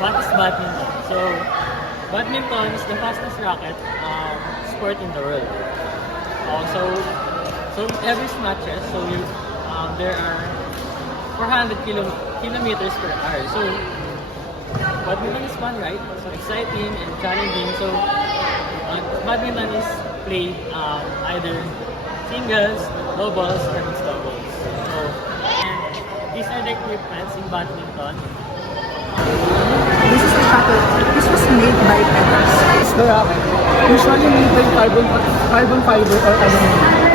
What is badminton? So, badminton is the fastest racket sport in the world. So every matches, so there are 400 kilometers per hour. So, badminton is fun, right? So exciting and challenging. So, badminton is played either singles, doubles, or mixed doubles. So, and these are the equipments in badminton. This is the shuttle. This was made by Peters. It's the racket. Usually made by carbon fiber or aluminum.